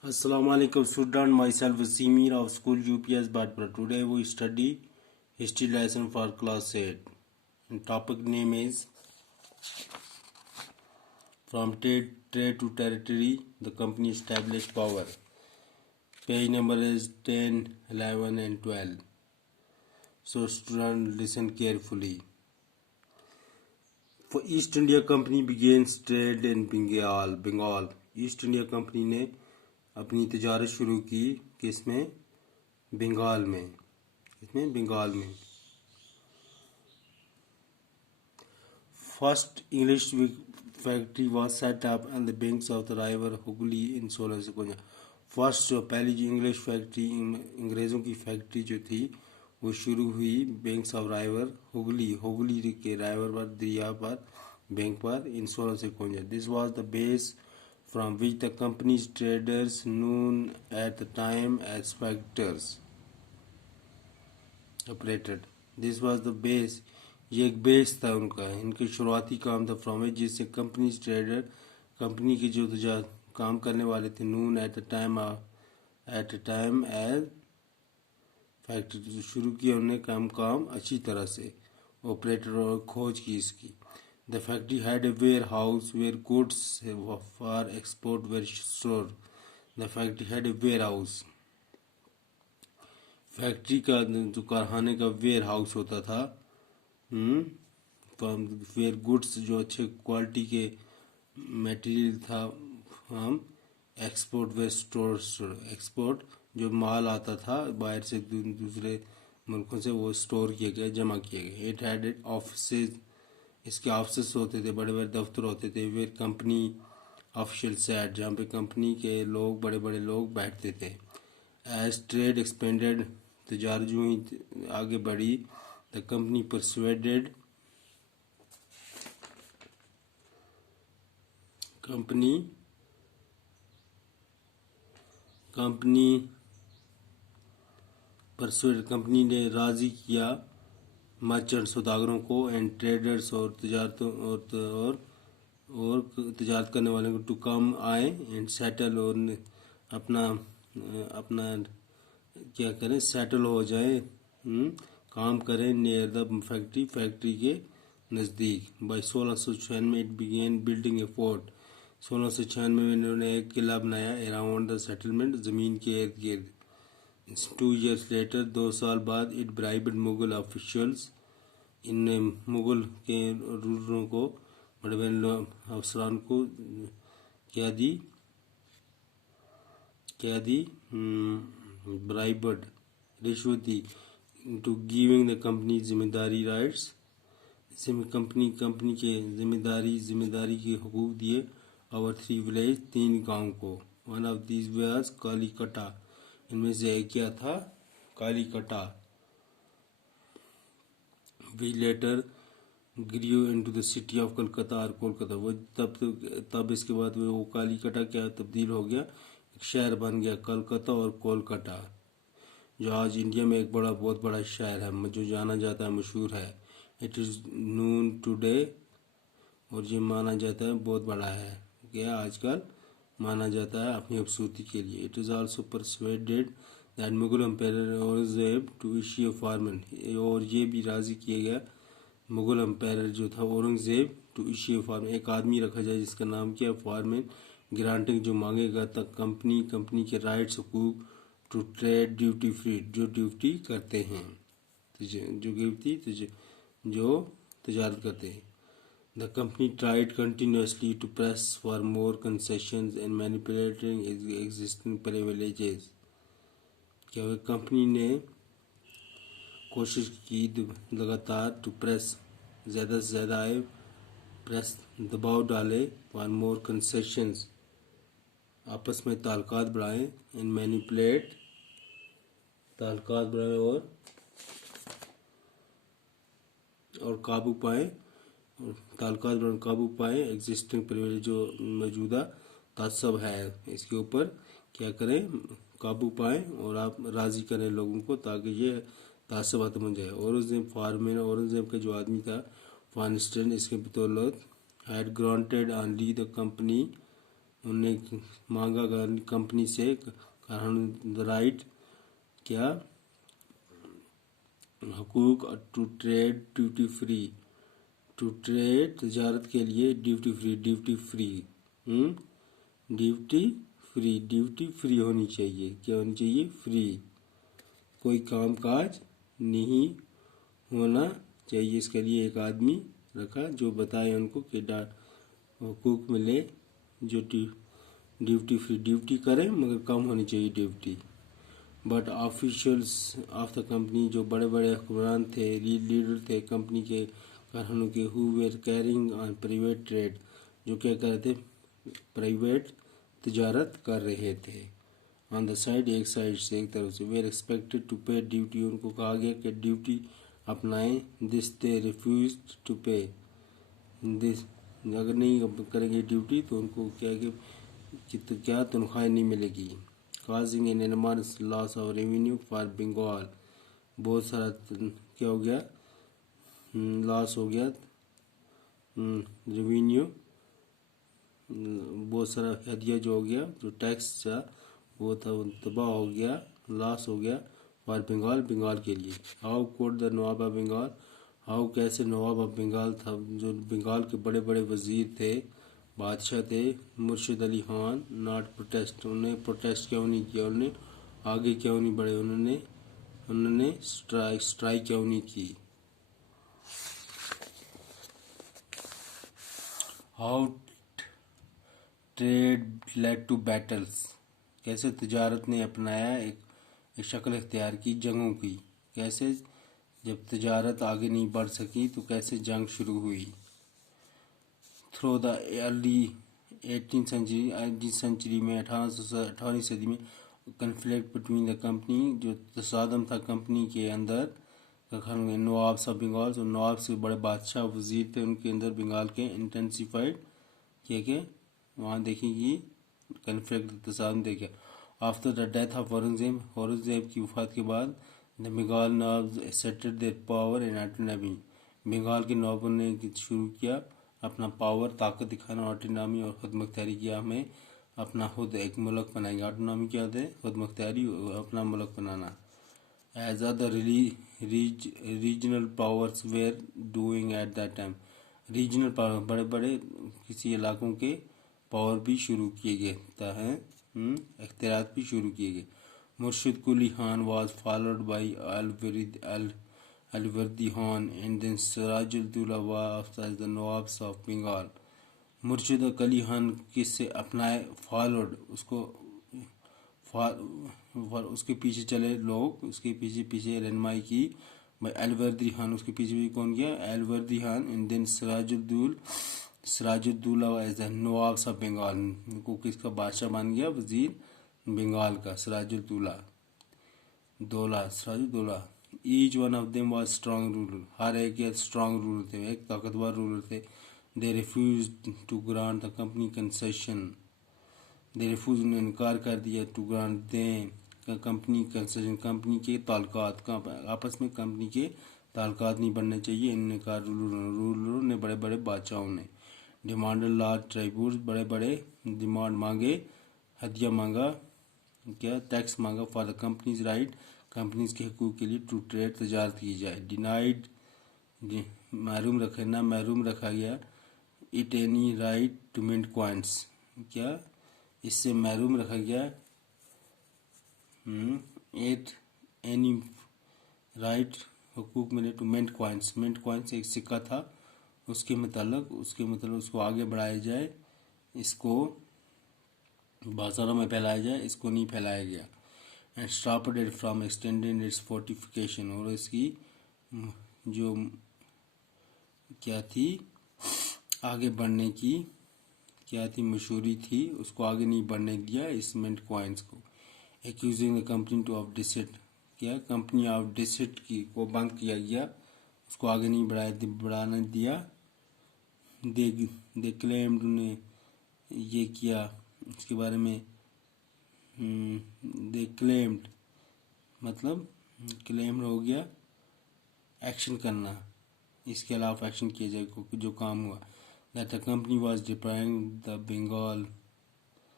Assalamu alaikum student, myself Simir of school UPS Badpur. Today we study history lesson for class 8. And topic name is from trade to territory, the company established power. Page number is 10, 11 and 12. So student listen carefully. For East India Company begins trade in Bengal. East India Company ने अपनी तिजारत शुरू की किसमें? बंगाल में. किसमें? बंगाल में. First English factory was set up on the banks of the river Hooghly in 1651. First जो पहली जो इंग्लिश फैक्ट्री अंग्रेज़ों की फैक्ट्री जो थी वो शुरू हुई बैंक्स ऑफ राइवर हुगली के राइवर पर दरिया पर बैंक पर इन 1651. This was the base from which the company's traders known at the time as factors operated. This was the base. ये एक बेस था उनका, इनके शुरुआती काम था फ्रॉम विच जिससे कंपनीज ट्रेडर कंपनी के जो काम करने वाले थे नून at the time as factory शुरू किया उन्होंने काम अच्छी तरह से ऑपरेटर और खोज की इसकी. The factory had a warehouse where goods for export were stored. The factory had a warehouse. Factory का जो कारखाने का वेयर हाउस होता था वेयर गुड्स जो अच्छे क्वालिटी के मटेरियल था हम एक्सपोर्ट वेयर स्टोर एक्सपोर्ट जो माल आता था बाहर से दूसरे मुल्कों से वो स्टोर किया गया जमा किया गया. इट हैड ऑफिसेज इसके ऑफिस होते थे बड़े बड़े दफ्तर होते थे वेयर कंपनी ऑफिशियल सेट जहाँ पे कंपनी के लोग बड़े बड़े लोग बैठते थे. एज ट्रेड एक्सपेंडेड तजारत जो ही आगे बढ़ी द कंपनी परसुएडेड कंपनी ने राजी किया मर्चेंट सौदागरों को एंड ट्रेडर्स और तजारत करने वालों को टू कम आए एंड सेटल और अपना क्या करें सेटल हो जाए काम करें नियर द फैक्ट्री के नज़दीक. By 1696 it began building A fort. 1696 में इन्होंने एक किला बनाया अराउंड द सेटलमेंट ज़मीन के इर्द गिर्द. 2 years later 2 साल बाद इट ब्राइब्ड मुगल ऑफिशियल्स इनने मुगल के रूलरों को बड़े बड़े अफसरान को क्या दी ब्राइब्ड रिश्वत दी टू गिविंग द कंपनी जिम्मेदारी राइट्स इसमें कंपनी के जिम्मेदारी के हुकूक दिए और 3 विलेज 3 गांव को. One of these was कालीकटा. इनमें से एक क्या था? कालीकटा. We letter grieve into the city of Calcutta और कोलकाता. वो तब इसके बाद वो कालीकटा क्या तब्दील हो गया एक शहर बन गया कलकत्ता और कोलकाता जो आज इंडिया में एक बहुत बड़ा शहर है जो जाना जाता है मशहूर है. इट इज़ नून टुडे और ये माना जाता है बहुत बड़ा है क्या आजकल माना जाता है अपनी खूबसूरती के लिए. It is also persuaded that Mughal empire Aurangzeb to issue format और ये भी राजी किया गया मुगल एम्पायर जो था औरंगजेब टू इशू फॉर्मेट एक आदमी रखा जाए जिसका नाम क्या फॉर्मेट ग्रांटिंग जो मांगेगा तक कंपनी के rights हुकूक to trade duty free जो ड्यूटी करते हैं जो तजारत करते हैं. The company tried continuously to press for more concessions and manipulating existing privileges. क्या हुआ कंपनी ने कोशिश की लगातार टू प्रेस ज़्यादा से ज़्यादा आए प्रेस दबाव डाले फॉर मोर कंसेशंस आपस में ताल्लुकात बढ़ाएं एंड मैनिपुलेट ताल्लुकात बढ़ाएं और काबू पाएं काबू पाए एग्जिस्टिंग प्रिविलेज जो मौजूदा तासब है इसके ऊपर क्या करें काबू पाएं और आप राज़ी करें लोगों को ताकि ये तासब खत्म हो जाए. औरंगजेब का जो आदमी था फानस्टन इसके बदौलत had granted only the company उन्हें मांगा कंपनी से द राइट क्या हकूक to trade duty free, to trade तजारत के लिए duty free, duty free duty free होनी चाहिए। क्या होनी चाहिए? फ्री। कोई काम काज नहीं होना चाहिए। इसके लिए एक आदमी रखा जो बताए उनको कि हकूक मिले, जो ड्यूटी फ्री ड्यूटी करें मगर कम होनी चाहिए duty. But officials of the company, जो बड़े बड़े हुक्मरान थे, लीडर थे कंपनी के कारखानों के, who were carrying on private trade, जो क्या कर रहे थे? प्राइवेट तजारत कर रहे थे। ऑन द साइड, एक साइड से, एक तरफ से, वेर एक्सपेक्टेड टू पे ड्यूटी, उनको कहा गया कि ड्यूटी अपनाएं। दिस दे रिफ्यूज टू पे दिस, अगर नहीं करेंगे ड्यूटी तो उनको क्या तनख्वाह नहीं मिलेगी। Causing N एनमारस loss of revenue for Bengal, बहुत सारा क्या हो गया? लॉस हो गया रेवेन्यू, बहुत सारा हदिया जो हो गया, जो टैक्स था वो था, तबाह हो गया, लॉस हो गया फॉर बंगाल, बंगाल के लिए। How code the Nawab of Bengal, how कैसे नवाब ऑफ बंगाल था, जो बंगाल के बड़े बड़े वजीर थे, बादशाह थे, मुर्शिद अली खान, नॉट प्रोटेस्ट, उन्हें प्रोटेस्ट क्यों नहीं किया? उन्होंने आगे क्यों नहीं बढ़े? उन्होंने स्ट्राइक क्यों नहीं की? How trade led to battles, कैसे तजारत ने अपनाया एक शक्ल इख्तियार की जंगों की। कैसे? जब तजारत आगे नहीं बढ़ सकी तो कैसे जंग शुरू हुई। Through the early 18th century में, 18वीं सदी में, कन्फ्लिक्ट बिटवीन द कंपनी, जो तसादम था कंपनी के अंदर, नवाब साहब बंगाल और नवाब से बड़े बादशाह वजीर थे उनके अंदर बंगाल के, इंटेंसिफाइड किया वहाँ देखेंगी कन्फ्लिक्ट तसादम देखे। After the death of Aurangzeb की वफात के बाद, the Bengal Nawab एसेटेड their power in autonomy, Bengal के नवाबों ने शुरू किया अपना पावर, ताकत दिखाना, ऑटोनॉमी और खुद मुख्तारी किया। हमें अपना खुद एक मुल्क बनाएंगे। ऑटोनॉमी क्या होता है? खुद मुख्तारी, अपना मुल्क बनाना। As other regional powers where doing at that time, regional power, बड़े बड़े किसी इलाकों के पावर भी शुरू किए गए हैं, इख्तियारात भी शुरू किए गए। मुर्शिद Quli Khan was followed by Alivardi Khan and then Siraj-ud-Daulah was the nawabs of Bengal. मुर्शिद कुली खान किससे अपनाए? फॉलोड, उसके पीछे चले लोग, उसके पीछे पीछे रहनुमाई की भाई अलवर्दी खान, उसके पीछे भी कौन गया? Alivardi Khan and then Siraj-ud-Daulah as the Nawab of Bengal, को किसका बादशाह बन गया? वजीर बंगाल का, Siraj-ud-Daulah. Each one of them was strong ruler, हर एक स्ट्रांग रूलर थे, एक ताकतवर रूलर थे। They refuse to grant the company concession, they refuse, ने इनकार कर दिया, टू ग्रांट दें कंपनी कंसेशन, कंपनी के ताल्लुकात का, आपस में कंपनी के ताल्लुकात नहीं बनने चाहिए, इनकार रूलरों ने, बड़े बड़े बादशाहों ने। डिमांडेड लार्ज ट्राइब्यूट्स, बड़े बड़े डिमांड मांगे, हदिया मांगा, क्या? टैक्स मांगा for the companies right, companies के हकूक़ के लिए, टू ट्रेड तजारत की जाए। डिनाइड, महरूम रखा गया, it any right to mint coins, क्या? इससे महरूम रखा गया, इट एनी राइट हकूक़ मिले to mint coins, mint coins एक सिक्का था, उसके मतलब उसको आगे बढ़ाया जाए, इसको बाजारों में फैलाया जाए, इसको नहीं फैलाया गया। And stopped it from extending it's fortification, और इसकी जो क्या थी आगे बढ़ने की, क्या थी मशहूरी थी, उसको आगे नहीं बढ़ने दिया इस मिंट कॉइन्स को। Accusing the company two of डिसिट, क्या? कंपनी ऑफ डिसिट की को बंद किया गया, उसको आगे नहीं बढ़ाने दिया। दे क्लेम्ड, उन्हें ये किया इसके बारे में, दे क्लेम्ड मतलब क्लेम हो गया एक्शन करना, इसके अलावा एक्शन किया जाए जो काम हुआ। That the company was depriving the Bengal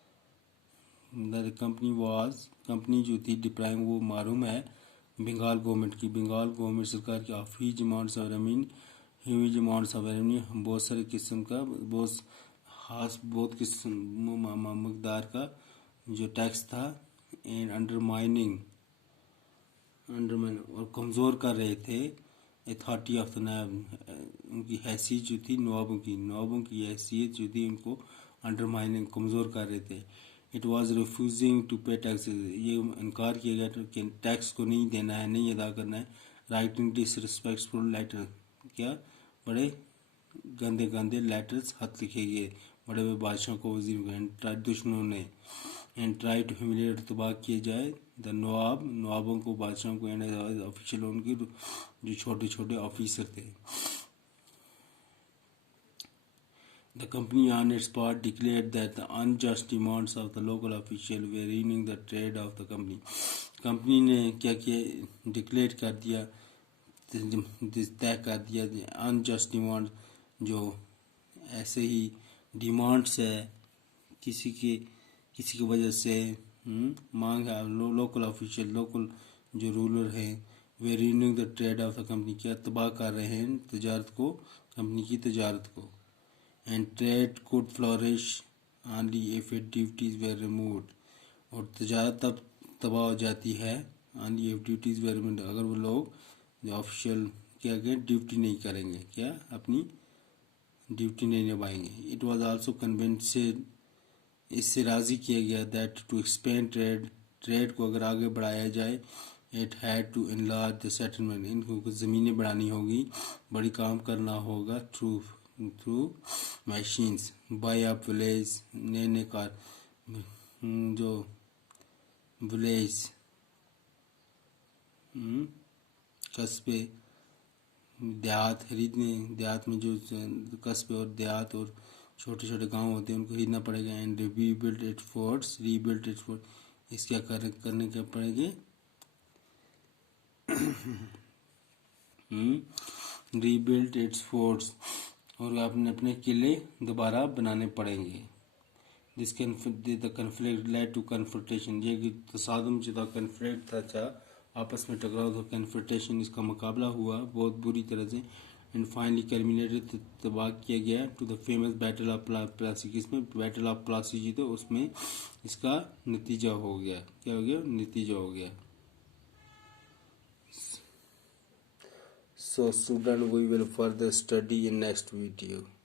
the company जो थी डिप्राइंग वो मालूम है बंगाल गवर्नमेंट सरकार की of huge amounts of revenue बहुत सारे किस्म का बहुत किस्म मकदार का जो टैक्स था एंड अंडरमाइनिंग और कमज़ोर कर रहे थे अथॉरिटी ऑफ द नवाब, उनकी हैसियत जो थी नवाबों की हैसियत जो थी उनको अंडरमाइनिंग कमज़ोर कर रहे थे। इट वाज रिफ्यूजिंग टू पे टैक्सेस, ये इनकार किया गया कि टैक्स को नहीं देना है, नहीं अदा करना है। राइटिंग डिसरिस्पेक्टफुल लेटर, क्या बड़े गंदे गंदे लेटर्स खत लिखे गए बड़े बड़े बादशाहों को, वजीर को, दुश्मनों ने। एंड ट्राई टू ह्यूमिलेट, तबाह किए जाए द नवाबों को, बादशाहों को, एंड ऑफिशियल उनके जो छोटे छोटे ऑफिसर थे। The company on its part declared that the unjust demands of the local official were ruining the trade of the company. Company ने क्या किया, डिक्लेयर कर दिया, तय कर दिया अनजस्ट डिमांड, जो ऐसे ही डिमांड्स है किसी की वजह से मांग है, लोकल ऑफिशियल, लोकल जो रूलर हैं वे ruining the trade off the company, क्या तबाह कर रहे हैं तजारत को, कंपनी की तजारत को। And trade could flourish only if it duties where removed, और तजारत तब तबाह हो जाती है only if duties where removed, अगर वो लोग जो ऑफिशियल क्या करें ड्यूटी नहीं करेंगे, क्या अपनी ड्यूटी नहीं निभाएंगे। इट वाज आल्सो कन्विंस्ड, इससे राज़ी किया गया दैट टू एक्सपेंड ट्रेड को अगर आगे बढ़ाया जाए, it had to enlarge the settlement, इनको कुछ ज़मीनें बढ़ानी होगी, बड़ी काम करना होगा through machines, bye up village, नए कार जो विलेज कस्बे देहात खरीदने, देहात में जो कस्बे और देहात और छोटे छोटे गांव होते हैं उनको खरीदना पड़ेगा। एंड रीबिल्ड इट्स फोर्ट्स, इस क्या करने के पड़ेंगे, रीबिल्ड इट्स फोर्ट्स, और अपने किले दोबारा बनाने पड़ेंगे। This conflict led to confrontation, ये कि तसादम जुदा कन्फ्लिक्ट था, आपस में टकराव था, कन्फ्रंटेशन, इसका मुकाबला हुआ बहुत बुरी तरह से। एंड फाइनली टर्मिनेटेड, तबाह किया गया to the famous battle of Plassey, किसमें बैटल ऑफ प्लासी जी, तो उसमें इसका नतीजा हो गया, क्या हो गया, नतीजा हो गया। So student, we will further study in next video.